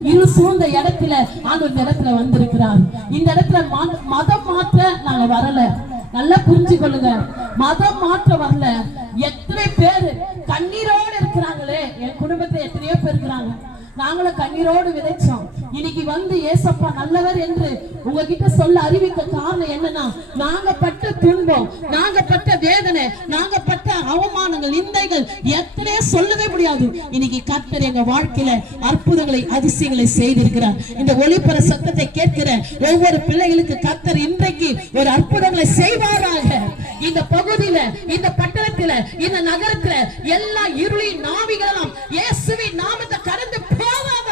இருள் சூழ்ந்த இடத்துல ஆண்டவர் இந்த இடத்துல வந்திருக்கிறார். இந்த இடத்துல மதம் மாற்ற நாங்க வரல. நல்லா புரிஞ்சு கொள்ளுங்க, மதம் மாற்ற வரல. எத்தனை பேரு கண்ணீரோடு இருக்கிறாங்களே, என் குடும்பத்துல எத்தனையோ பேர் இருக்கிறாங்க. நாங்களும் கண்ணீரோடு விதைச்சோம். இன்னைக்கு வந்து ஏசப்பா நல்லவர் என்று உங்ககிட்ட சொல்ல அறிவிக்க காரணம் என்னன்னா, நாங்க பட்ட துன்பம், நாங்க பட்ட வேதனை, நாங்க பட்ட அவமானங்கள், நிந்தைகள் எத்தனையோ சொல்லவே முடியாது. இன்னைக்கு கர்த்தர் எங்க வாழ்க்கையில அற்புதங்களை அதிசயங்களை செய்திருக்கிறார். இந்த ஒளிபர சத்தத்தை கேட்கிற ஒவ்வொரு பிள்ளைகளுக்கு கர்த்தர் இன்றைக்கு ஒரு அற்புதங்களை செய்வாராக. இந்த பகுதியில, இந்த பட்டணத்துல, இந்த நகரத்துல எல்லா இருளின் நாவிகளும் இயேசுவின் நாமத்தை கடந்து போவாங்க.